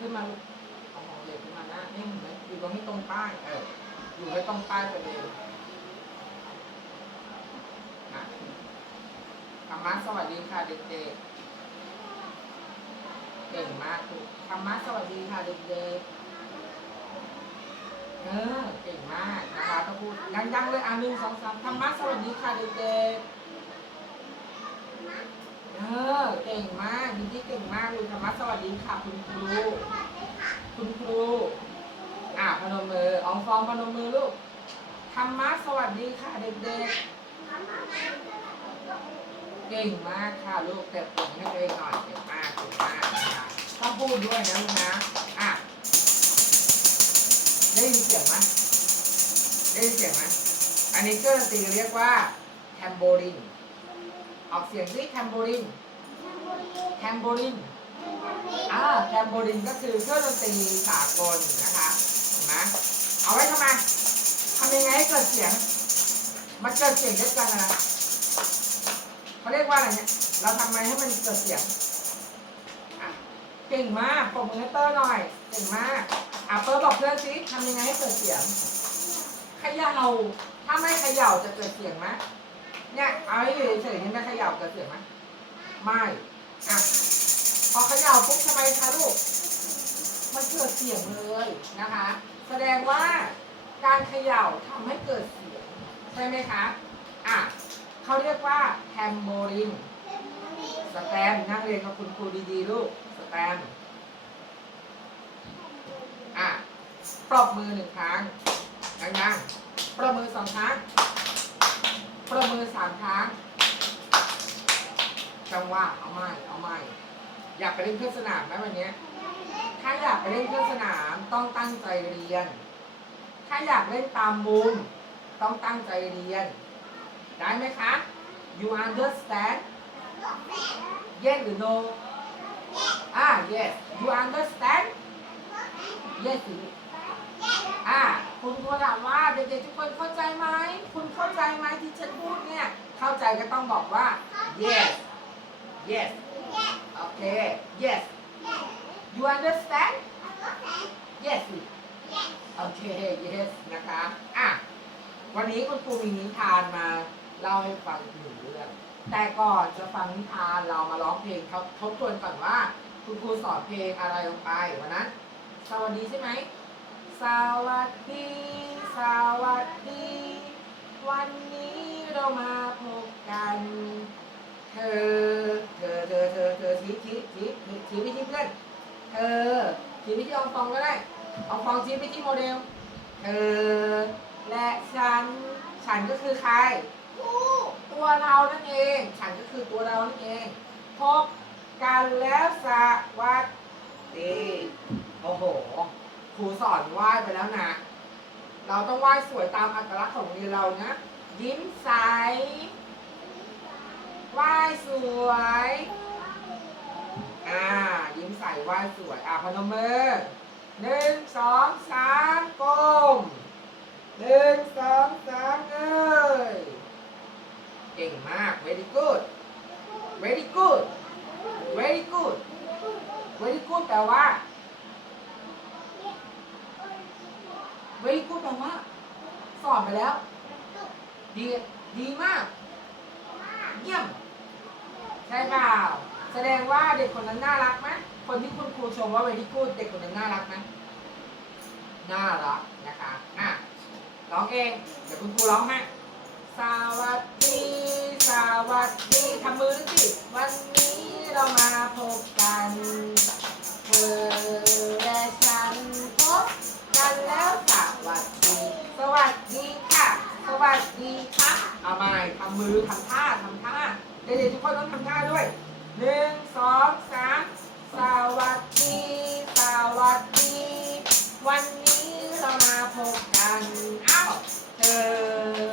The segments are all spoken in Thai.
ขึ้นมาเอาฟองเลยขึ้นมาหน้านิ่งเลยอยู่ตรงนี้ตรงป้ายเอออยู่ไว้ตรงป้ายตัวเองนะธรรมะสวัสดีค่ะเด็กๆเก่งมากลูกธรรมะสวัสดีค่ะเด็กๆเออเก่งมากนะคะต้องพูดดังๆเลยอะหนึ่งสองสามธรรมะสวัสดีค่ะเด็กๆ เออ เก่งมากดีที่เก่งมากลูกธรรมะสวัสดีค่ะ คุณครู คุณครู อะพนมมืออองฟองพนมมือลูกธรรมะสวัสดีค่ะ เด็กๆ เก่งมากค่ะลูกแต่ผมให้ตัวเองหน่อยเก่งมากเก่งมากนะคะต้องพูดด้วยนะลูกนะ อะ ได้ยินเสียงไหมได้ยินเสียงไหมอันนี้เครื่องดนตรีเรียกว่าแทมโบลินออกเสียงที่แทมโบลิน แทมโบลินอ่าแทมโบลินก็คือเครื่องดนตรีสากลนะคะเห็นไหมเอาไว้ทำไมทำยังไงให้เกิดเสียงมันเกิดเสียงด้วยกันนะเขาเรียกว่าอะไรเนี่ย เราทำไงให้มันเกิดเสียงอะเก่งมากปรบมือให้เตอร์หน่อยเก่งมากอะเตอร์บอกเพื่อนสิทำยังไงให้เกิดเสียงขย่าถ้าไม่ขย่าจะเกิดเสียงไหมเนี่ยเอาให้อยู่เฉยๆนี่ไม่ขย่าเกิดเสียงไหมไม่ อะพอเขย่าปุ๊บทำไมคะลูก มันเกิดเสียงเลยนะคะ แสดงว่าการเขย่าทำให้เกิดเสียงใช่ไหมคะอะเขาเรียกว่าแทมโบลินสแตมนั่งเรียนกับคุณครูดีๆลูกสแตมอะปรบมือหนึ่งครั้งดังๆปรบมือสองครั้งปรบมือสามครั้ง จังหวะเอาใหม่เอาใหม่อยากไปเล่นเครื่องสนามไหมวันนี้ถ้าอยากไปเล่นเครื่องสนามต้องตั้งใจเรียน ถ้าอยากเล่นตามมุมต้องตั้งใจเรียน ได้ไหมคะ you understand yes or no อ่า yes you understand yes ออ่าคุณครูถามว่าเด็กๆทุกคนเข้าใจไหม คุณเข้าใจไหมที่ฉันพูดเนี่ย เข้าใจก็ต้องบอกว่า yes yes โอเค yes you understand yes โอเค yes นะคะ อะ วันนี้คุณครูมีนิทานมาเล่าให้ฟังหนึ่งเรื่อง แต่ก่อนจะฟังนิทานเรามาร้องเพลงทบทบทวนก่อนว่า คุณครูสอนเพลงอะไรลงไปวันนั้นสวัสดีใช่ไหม สวัสดี สวัสดี วันนี้เรามาพบกัน ธอเธอเธอเธอเธอชี้ชี้ชี้ชี้ไปที่เพื่อนเธอชี้ไปที่องฟองก็ได้องฟองชี้ไปที่โมเดลเธอและฉัน ฉันก็คือใครตัวเรานั่นเอง ฉันก็คือตัวเรานั่นเอง พบกันแล้วสวัสดีโอ้โหครูสอนไหว้ไปแล้วนะ เราต้องไหว้สวยตามอัตลักษณ์ของโรงเรียนเรานะ ยิ้มใส ไหว้สวย อ่า ยิ้มใสไหว้สวย อ่าพนมมือหนึ่งสองสามก้มหนึ่งสองสามเงยเก่งมาก very good very good very good very good แปลว่า very good แปลว่า สอนไปแล้ว ดี ดีมาก เยี่ยม ใช่เปล่า แสดงว่าเด็กคนนั้นน่ารักไหมคนที่คุณครูชมว่า very good เด็กคนนั้นน่ารักไหมน่ารักนะคะอะร้องเอง เดี๋ยวคุณครูร้องให้สวัสดีสวัสดีทำมือด้วยสิวันนี้เรามาพบกันเธอและฉันพบกันแล้วสวัสดี สวัสดีค่ะ สวัสดีค่ะเอาใหม่ทำมือทำท่าทำท่า เด็กๆทุกคนต้องทำท่าด้วยหนึ่งสองสามสวัสดีสวัสดี วันนี้เรามาพบกันอ้าวเธอ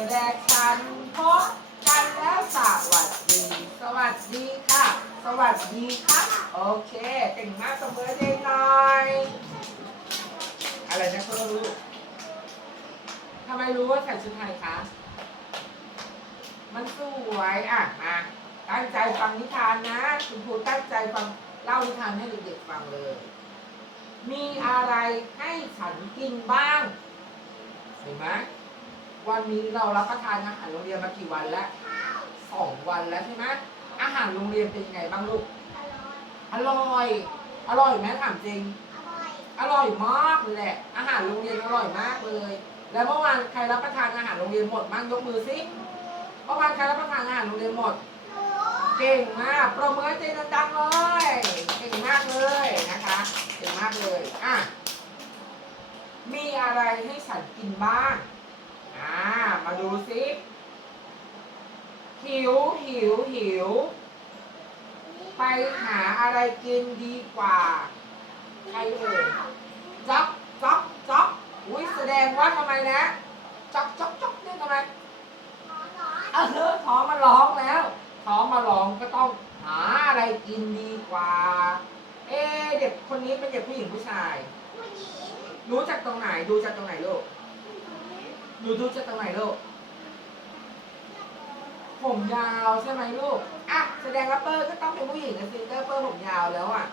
และฉันพบกันแล้วสวัสดี สวัสดีค่ะ สวัสดีค่ะโอเคเก่งมากตบมือเด็กหน่อยอะไรนะเพื่อนรู้ทำไมรู้ว่าใส่ชุดไทยคะมันสวยอะมา ตั้งใจฟังนิทานนะคุณครูตั้งใจฟังเล่านิทานให้เด็กๆฟังเลย มีอะไรให้ฉันกินบ้างเห็นไหมวันนี้เรารับประทานอาหารโรงเรียนมากี่วันแล้วสองวันแล้วใช่ไหมอาหารโรงเรียนเป็นยังไงบ้างลูกอร่อย อร่อยไหมถามจริง อร่อยมากเลยแหละ อาหารโรงเรียนอร่อยมากเลย แล้วเมื่อวานใครรับประทานอาหารโรงเรียนหมดบ้างยกมือสิเมื่อวานใครรับประทานอาหารโรงเรียนหมด เก่งมากปรบมือให้เจนดังเลย เก่งมากเลยนะคะ เก่งมากเลย อะ มีอะไรให้ฉันกินบ้าง อ่า มาดูสิหิวหิวหิว ไปหาอะไรกินดีกว่า ใครเอ่ยจ๊อกจ๊อกจ๊อกอุ้ยแสดงว่าทำไมนะจ๊อกจ๊อกจ๊อกเนี่ยทำไมเออท้องมาร้องแล้ว ท้องมาร้องก็ต้องหาอะไรกินดีกว่า เอ๊ะเด็กคนนี้เป็นเด็กผู้หญิงผู้ชายรู้จากตรงไหนดูจากตรงไหนลูกดูดูจากตรงไหนลูก ผมยาวใช่ไหมลูก อะแสดงว่าเปอร์ก็ต้องเป็นผู้หญิงนะซิเตอร์เปอร์ผมยาวแล้วอะ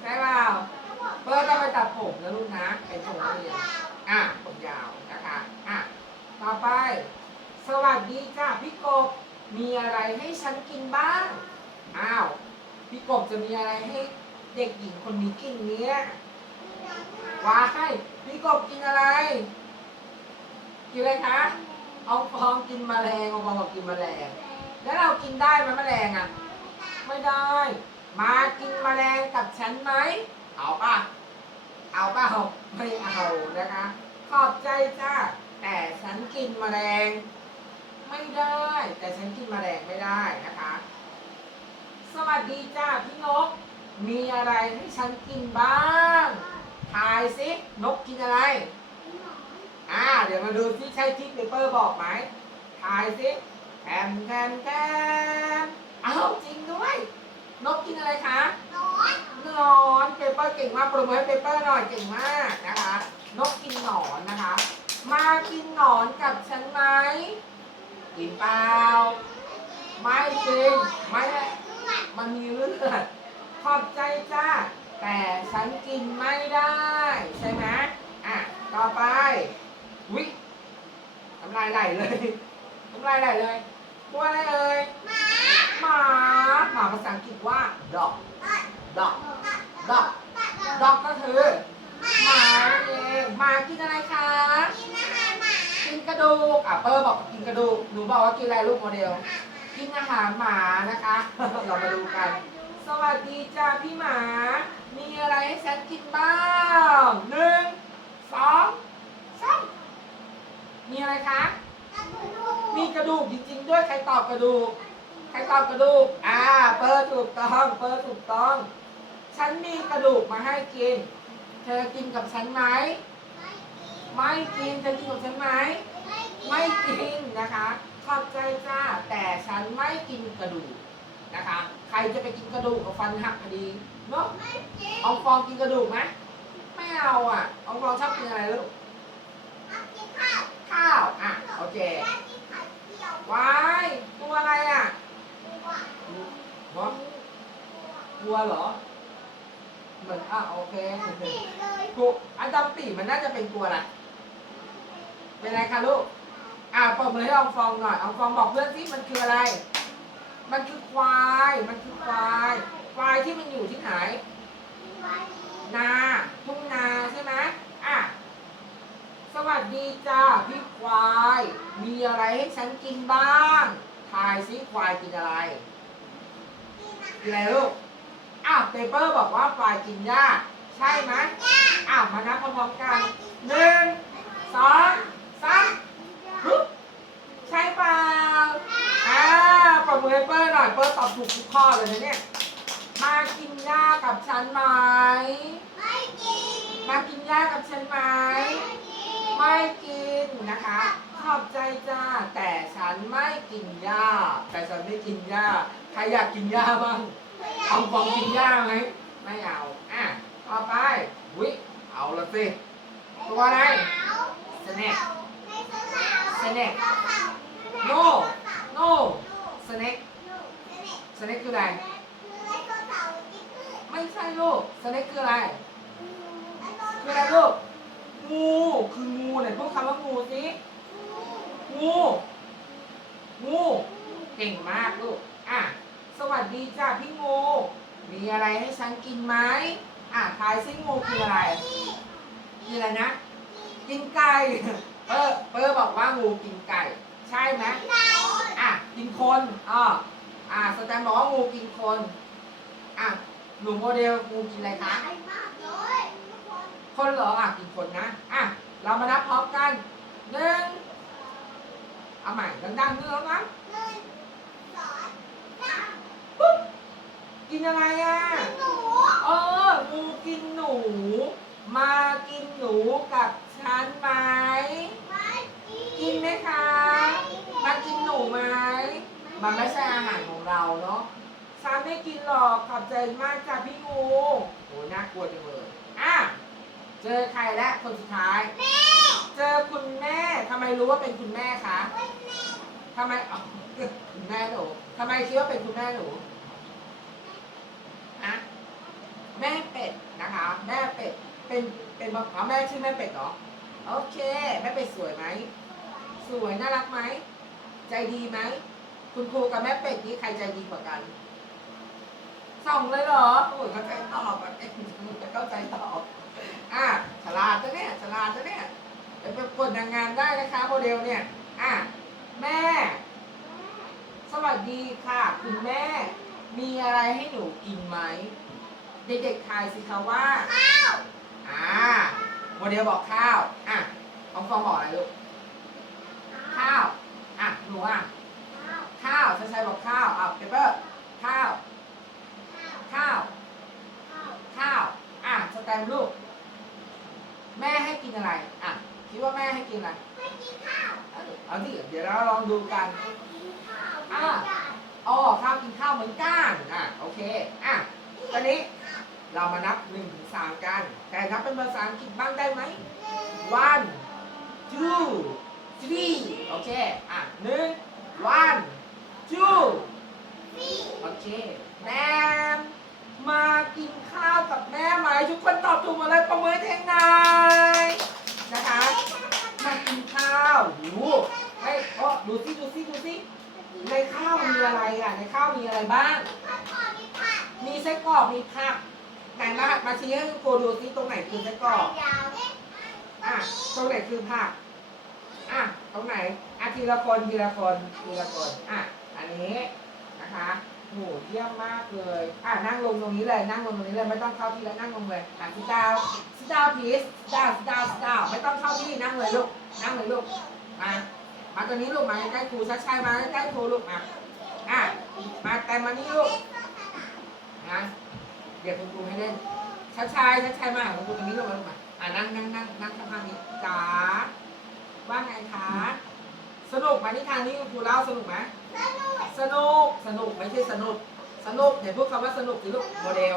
ใช่เปล่าเปอร์ต้องไปตัดผมนะลูกนะไปส่งนักเรียนอะผมยาวนะคะอะต่อไป สวัสดีจ้าพี่กบ มีอะไรให้ฉันกินบ้าง อ้าว พี่กบจะมีอะไรให้เด็กหญิงคนนี้กินเนี้ยว้าให้พี่กบกินอะไร กินอะไรคะ เอาฟองกินแมลงเอาฟองกินแมลง แล้วเรากินได้ไหมแมลงอะ ไม่ได้ มากินแมลงกับฉันไหม เอาป่ะ เอาเปล่าไม่เอานะคะ ขอบใจจ้า แต่ฉันกินแมลง ไม่ได้ แต่ฉันกินแมลงไม่ได้นะคะ สวัสดีจ้าพี่นก มีอะไรให้ฉันกินบ้างทายสินกกินอะไรอ่าเดี๋ยวมาดูที่ใช่ที่เปเปอร์บอกไหมทายสิแทมแทมแทมอ้าวจริงด้วย นกกินอะไรคะหนอนเปเปอร์เก่งมากโปรโมทให้เปเปอร์หน่อยเก่งมากนะคะ นกกินหนอนนะคะ มากินหนอนกับฉันไหม กินเปล่าไม่กินไม่มันมีเลือดขอบใจจ้า แต่ฉันกินไม่ได้ ใช่ไหมอะ ต่อไป วิน้ำลายไหลเลยน้ำลายไหลเลยตัวอะไรเอ่ยหมาหมาภาษาอังกฤษว่า dog dog dog dog ก็คือหมาเองหมากินอะไรคะกิน กระดูกอะเปอร์บอกกินกระดูกหนูบอกว่ากินอะไรลูกโมเดล กินอาหารหมานะคะ เรามาดูกัน สวัสดีจ้าพี่หมา มีอะไรให้ฉันกินบ้างหนึ่งสองสามมีอะไรคะ มีกระดูกจริงๆด้วยใครตอบกระดูก ใครตอบกระดูก อ่า เปิดถูกต้อง เปิดถูกต้อง ฉันมีกระดูกมาให้กิน เธอกินกับฉันไหม ไม่กินเธอกินกับฉันไหมไม่กินนะคะ ขอบใจจ้าแต่ฉันไม่กินกระดูกนะคะ ใครจะไปกินกระดูกกับฟันหักพอดีเนาะอองฟองกินกระดูกไหมไม่เอาอะอองฟองชอบกินอะไรลูกข้าวอะโอเคว้ายตัวอะไรอะเนาะตัวเหรอเหมือนอะโอเคตัวอันดำปีมันน่าจะเป็นตัวอะไร เป็นไรคะลูก อ่าปรบมือให้อองฟองหน่อยอองฟองบอกเพื่อนสิมันคืออะไร มันคือควาย มันคือควาย ควายที่มันอยู่ที่ไหน นา ทุ่งนาใช่ไหมอะ สวัสดีจ้าพี่ควาย มีอะไรให้ฉันกินบ้าง ทายซิควายกินอะไร กินอะไรลูก อ้าวเปเปอร์บอกว่าควายกินหญ้า ใช่ไหมอ้าวมานับพร้อมๆกันหนึ่งสอง สามฮึบใช่เปล่าอ่าปรบมือให้เปอร์หน่อยเปอร์ตอบถูกทุกข้อเลยนะเนี่ยมากินหญ้ากับฉันไหมมากินหญ้ากับฉันไหมไม่กินนะคะ ขอบใจจ้า แต่ฉันไม่กินหญ้า แต่ฉันไม่กินหญ้า ใครอยากกินหญ้าบ้างเอาฟองกินหญ้าไหมไม่เอาอะต่อไปวิเอาละสิตัวอะไรสแน็ค สแน็ค โน โน สแน็ค สแน็คคืออะไร ไม่ใช่ลูก สแน็คคืออะไร อ คืออะไรลูก งูคืองูไหนพูดคำว่างูสิงู งู เก่งมากลูก อะ สวัสดีจ้าพี่งู มีอะไรให้ฉันกินไหมอะทายซิงูคืออะไรคืออะไรนะ กินไก่ เปอร์เปอร์บอกว่างูกินไก่ ใช่ไหมอะ กินคนอ๋ออะสแตมบอกว่างูกินคน อะ หนูโมเดลงูกินอะไรคะ คนเหรออะกินคนนะ อะ เรามานับพร้อมกันหนึ่งเอาใหม่ดังๆเนื้อนะปุ๊บกินอะไรอะเอองูกินหนู มากินหนูกับฉันไหมกินไหมคะมากินหนูไหมมันไม่ใช่อาหารของเราเนาะฉันไม่กินหรอกขอบใจมากจ้ะพี่งูโอ้ยน่ากลัวจังเลยอะ เจอใครแล้วคนสุดท้าย เจอคุณแม่ทำไมรู้ว่าเป็นคุณแม่คะทำไมอ๋อคุณแม่หนูทำไมคิดว่าเป็นคุณแม่หนูอะแม่เป็ดนะคะ แม่เป็ดเป็นเป็นอ๋อแม่ชื่อแม่เป็ดเหรอโอเคแม่เป็ดสวยไหมสวยน่ารักไหมใจดีไหมคุณครูกับแม่เป็ดนี่ใครใจดีกว่ากันส่องเลยเหรอโอ้ยเข้าใจตอบอะเอ๊ะเข้าใจตอบ อะฉลาดจ้ะเนี่ยฉลาดจ้ะเนี่ยไปประกวดนางงามได้นะคะโมเดลเนี่ยอะแม่ สวัสดีค่ะ คุณแม่ มีอะไรให้หนูกินไหม เด็กๆทายสิคะว่าอ่าโมเดลบอกข้าว อะของฟองบอกอะไรลูกข้าวอะหนูอะข้าวชัยชัยบอกข้าวอะเปเปอร์ข้าว ข้าว ข้าว อะสแตมป์ลูกแม่ให้กินอะไร อะ คิดว่าแม่ให้กินอะไรเออเอาดิเดี๋ยวเราลองดูกันอ๋อข้าวกินข้าวเหมือนกัน อะ โอเค อะ ตอนนี้เรามานับหนึ่งถึงสามกัน แต่นับเป็นภาษาอังกฤษบ้างได้ไหม one two three โอเค อะหนึ่ง one two โอเคแม่ มากินข้าวกับแม่ไหมทุกคนตอบถูกหมาเลยประมือเทงนายนะคะมากินข้าวดูเฮ้โอ้ดูสิดูสิดูสิในข้าวมีอะไรอะ ในข้าวมีอะไรบ้าง มีไส้กรอกมีผักไหนมามาชี้ให้คุณครูดูสิตรงไหนคือไส้กรอกอะตรงไหนคือผักอะตรงไหนอะทีละคนทีละคนทีละคนอะอันนี้นะคะ โหเยี่ยมมากเลย อะนั่งลงตรงนี้เลยนั่งลงตรงนี้เลยไม่ต้องเข้าที่แล้วนั่งลงเลยอะ sit down sit down please sit down sit down sit down ไม่ต้องเข้าที่นั่งเลยลูกนั่งเลยลูกมามาตรงนี้ลูกมาใกล้ครูชัดชัยมาใกล้ครูลูกมาอะมาแต่มานี่ลูกนะเดี๋ยวคุณครูให้เล่นชัดชัยชัดชัยมาคุณครูตรงนี้ลูกมาลูกมาอะนั่งนั่งนั่งนั่งข้างๆนี้จ๋าว่าไงคะสนุกไหมนิทานนี้คุณครูเล่าสนุกไหม สนุก สนุกไม่ใช่สนุก สนุกเดี๋ยวพูดคำว่าสนุกสิลูกโมเดล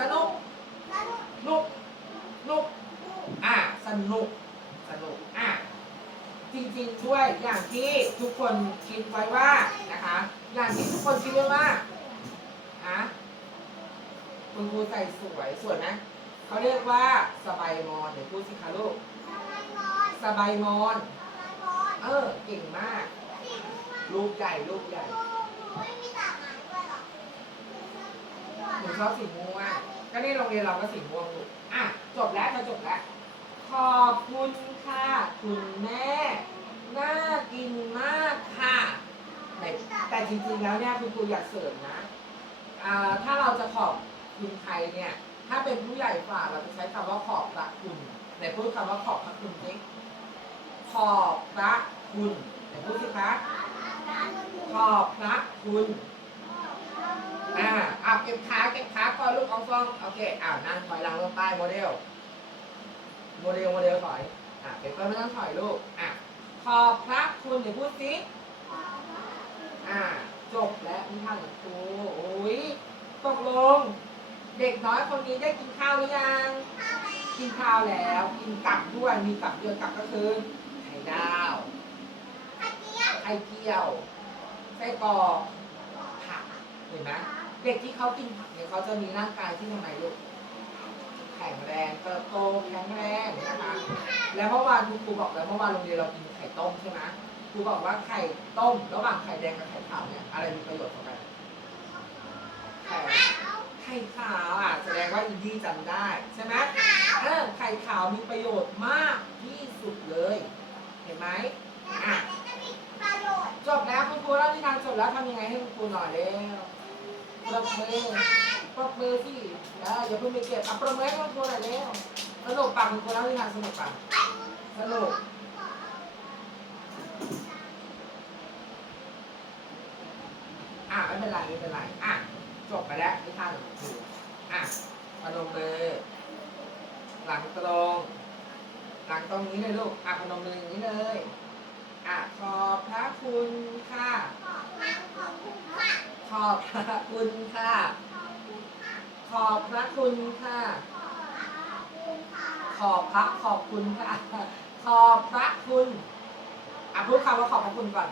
สนุก นุก นุก อะสนุก สนุก อะจริงๆช่วยอย่างที่ทุกคนคิดไว้ว่านะคะ อย่างที่ทุกคนคิดไว้ว่าอะคุณครูใส่สวยสวยไหมเขาเรียกว่าสบายมอนเดี๋ยวพูดสิคะลูกสบายมอน เออเก่งมาก ลูกใหญ่ลูกใหญ่หนูชอบสีม่วงก็นี่โรงเรียนเราก็สีม่วงลูกอะจบแล้วจะจบแล้ว ขอบคุณค่ะ คุณแม่ น่ากินมากค่ะ แต่แต่จริงๆแล้วเนี่ยคุณครูอยากเสริมนะอ่าถ้าเราจะขอบคุณใครเนี่ย ถ้าเป็นผู้ใหญ่ฝ่าเราจะใช้คำว่าขอบพระคุณไหนพูดคำว่าขอบพระคุณสิขอบพระคุณไหนพูดสิคะ ขอบพระคุณอ่าอะเก็บขาเก็บขาก่อนลูกเอาฟองโอเคอ่านั่งถอยหลังลงไปโมเดล โมเดลโมเดลถอยอะเปเปอร์ไม่ต้องถอยลูกอะขอบพระคุณเดี๋ยวพูดสิอ่าจบแล้วนิทานกับครูโอ้ยตกลง เด็กน้อยคนนี้ได้กินข้าวหรือยัง กินข้าวแล้ว กินกับด้วยมีกับเดียวกับก็คือไข่ดาว ไข่เจียวไส้กรอกผักเห็นไหมเด็กที่เขากินผักเนี่ยเขาจะมีร่างกายที่ทำไมลูกแข็งแรงเติบโตแข็งแรงนะคะแล้วเมื่อวานคุณครูบอกแล้วเมื่อวานโรงเรียนเรากินไข่ต้มใช่ไหมครูบอกว่าไข่ต้ม ระหว่างไข่แดงกับไข่ขาวเนี่ยอะไรมีประโยชน์กว่ากันไข่ไข่ขาวอะแสดงว่าอินดี้จำได้ใช่ไหมเออไข่ขาวมีประโยชน์มากที่สุดเลย เห็นไหมอะ จบแล้วคุณครูเล่านิทานจบแล้วทำยังไงให้คุณครูหน่อยเร็วปรบมือปรบมือที่เอออย่าเพิ่งไปเก็บอะปรบมือให้คุณครูหน่อยเร็วสนุกปังคุณครูเล่านิทานสนุกปังสนุกอะไม่เป็นไรไม่เป็นไรอะจบไปแล้วนิทานของครูอะพนมมือหลังตรงหลังตรงนี้เลยลูกอะพนมมืออย่างนี้เลย อะขอบพระคุณค่ะ ขอบพระคุณค่ะ ขอบพระคุณค่ะ ขอบพระขอบคุณค่ะ ขอบพระคุณอะพูดคำว่าขอบพระคุณก่อน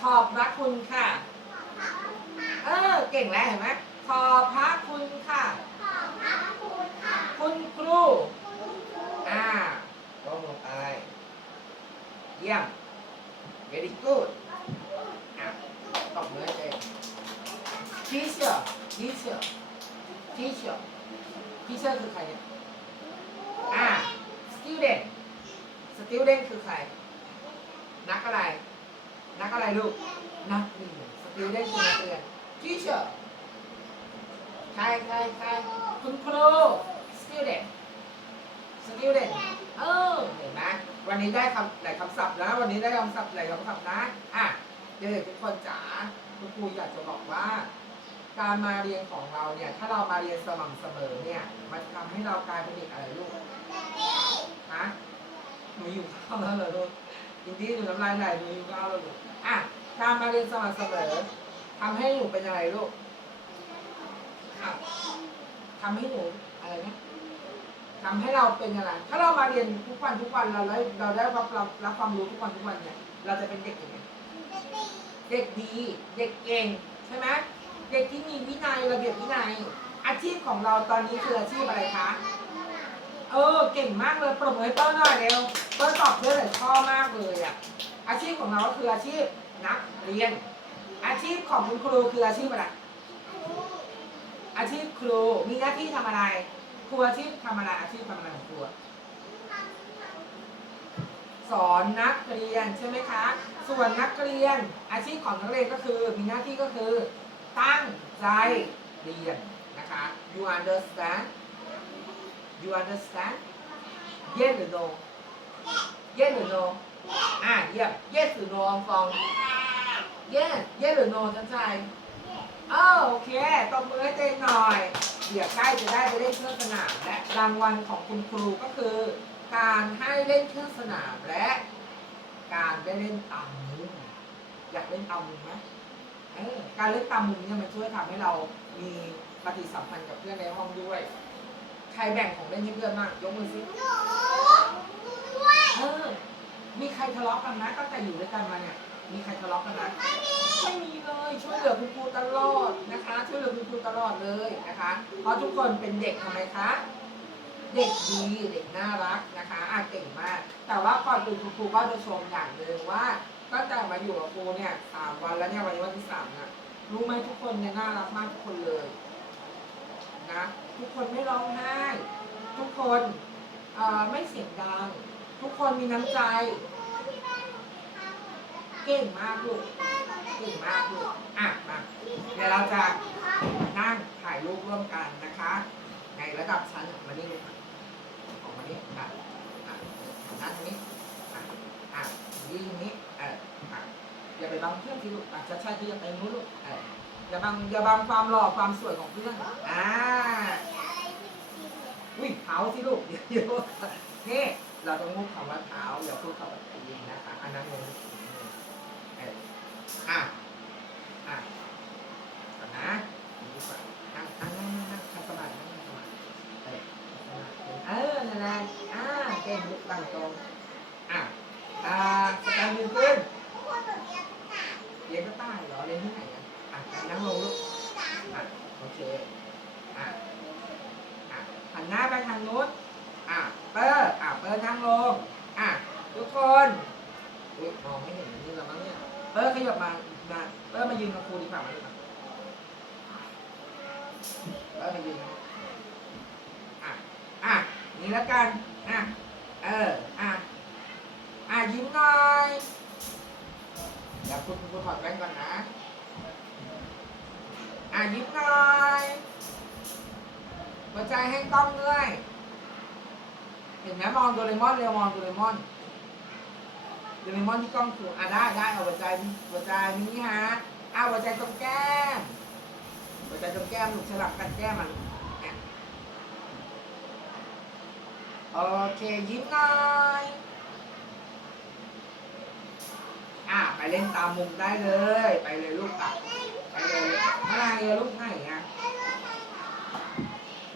ขอบพระคุณค่ะ เออ เก่งแล้วเห็นไหมขอบพระคุณค่ะ คุณครู อ่าลงลงไป เยี่ยม very good อะตบมือให้เจ teacher teacher teacher teacher คือใครเนี่ยอ่า student student คือใคร นักอะไร นักอะไรลูก นักเรียน student คือนักเรียน teacher ใครใครใครคุณครู student student เออ เห็นไหมวันนี้ได้คำหลายคำศัพท์นะ วันนี้ได้คำศัพท์หลายคำศัพท์นะ อะเด็กๆทุกคนจ๋าคุณครูอยากจะบอกว่า การมาเรียนของเราเนี่ย ถ้าเรามาเรียนสม่ำเสมอเนี่ย มันทำให้เรากลายเป็นเด็กอะไรลูก ฮะ หนูอยู่ข้าวแล้วเหรอลูกจริงๆหนูน้ำลายไหลหนูอยู่ข้าวแล้วลูก อะ การมาเรียนสม่ำเสมอทำให้หนูเป็นอะไรลูกทำให้หนูอะไรนะ ทำให้เราเป็นอะไร ถ้าเรามาเรียนทุกวันทุกวันเราได้เราได้รับรับรับความรู้ทุกวันทุกวันเนี่ย เราจะเป็นเด็กยังไงเด็กดี เด็กเก่งใช่ไหมเด็กที่มีวินัยระเบียบวินัย อาชีพของเราตอนนี้คืออาชีพอะไรคะ เออ เก่งมากเลยปรบมือให้เต้นหน่อยเร็วเต้นตอบเพื่อนหลายข้อมากเลยอะ อาชีพของเราก็คืออาชีพนักเรียน อาชีพของคุณครูคืออาชีพอะไร อาชีพครูมีหน้าที่ทำอะไร ครูอาชีพทำอะไรอาชีพทำอะไรของครูอะสอนนักเรียนใช่ไหมคะ ส่วนนักเรียนอาชีพของนักเรียนก็คือมีหน้าที่ก็คือ ตั้งใจเรียนนะคะ you understand you understand yes or no yes or no อะเยี่ยม yes หรือ no อองฟอง yes yes หรือ no จันใจเออโอเคตบมือให้เจนหน่อย เดี๋ยวใกล้จะได้ไปเล่นเครื่องสนามและรางวัลของคุณครูก็คือ การให้เล่นเครื่องสนามและ การได้เล่นตามมุมอยากเล่นตามมุมไหมเออการเล่นตามมุมเนี่ยมันช่วยทำให้เรามีปฏิสัมพันธ์กับเพื่อนในห้องด้วย ใครแบ่งของเล่นให้เพื่อนบ้างยกมือสิเออมีใครทะเลาะกันนะตั้งแต่อยู่ด้วยกันมาเนี่ย มีใครทะเลาะกันนะไม่มี เหลือคุณครูตลอดนะคะ ช่วยเหลือคุณครูตลอดเลยนะคะ เพราะทุกคนเป็นเด็กทำไมคะ เด็กดีเด็กน่ารักนะคะอะเก่งมาก แต่ว่าก่อนอื่นคุณครูก็จะชมอย่างหนึ่งว่าตั้งแต่มาอยู่กับครูเนี่ยสามวันแล้วเนี่ยวันนี้วันที่สามนะรู้ไหมทุกคนเนี่ยน่ารักมากทุกคนเลยนะทุกคนไม่ร้องไห้ ทุกคนไม่เสียงดัง ทุกคนมีน้ำใจ เก่งมากลูกเก่งมากลูกอะมาเดี๋ยวเราจะนั่งถ่ายรูปร่วมกันนะคะ ในระดับชั้นมานี่ลยค่ะออกมานี่อะอะนั่งตรงนี้อะอะยืนตรงนี้เอออะอย่าไปบังเพื่อนที่ลูกอะชัดๆที่จะไปนู้นลูกเอออย่าบังอย่าบังความหล่อความสวยของเพื่อนอ่าอุ้ยเท้าสิลูกเดี๋ยวเดี๋ยวนี่เราต้องพูดคำว่าเท้าอย่าพูดคำว่าตีนนะคะอันนั้นงง อะอะก่อนนะดีกว่านั่งนั่งนั่งนั่งนั่งสบายนั่งสบายเออเออนั่นแหละอ่าเก่งลุกตั้งตรงอะอ่าสแตนยืนขึ้นเรียนก็ใต้เหรอเรียนที่ไหนอะอะนั่งลงลูกอะโอเคอะอะหันหน้าไปทางโน้นอะเปอร์อะเปอร์นั่งลงอะทุกคนอุ๊ยมองไม่เห็นนี่แล้วมั้งเนี่ย เปอร์ขยับมามาเปอมายืนกับครูดีกว่ามาเปอมายืนอะอะนี่ล้วกันอะเอออะอะยิ้มหน่อยเดี๋ยวคุณคุณถอดแว่นก่อนนะอะยิ้มหน่อยหัวใจให้กล้องด้วยเห็นไหมมองโดเรมอนเร็วมองโดเรมอน โดเรมอนที่กล้องถูกอะได้ได้เอาหัวใจหัวใจมินิฮาร์ทอะหัวใจตรงแก้มหัวใจตรงแก้มหนูสลับกันแก้มมันเนี่ยโอเคยิ้มหน่อยอะไปเล่นตามมุมได้เลย ไปเลยลูกอะไปเลยอะไรลูกไหนอะไ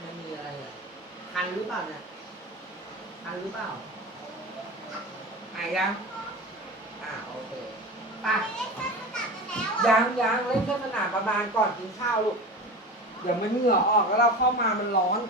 มันมีอะไรอะคันหรือเปล่าเนี่ย คันหรือเปล่าไหนยังอ่าโอเคไปยังยังเล่นเครื่องสนามประมาณก่อนกินข้าวลูกเดี๋ยวมันเหงื่อออกแล้วเราเข้ามามันร้อนแ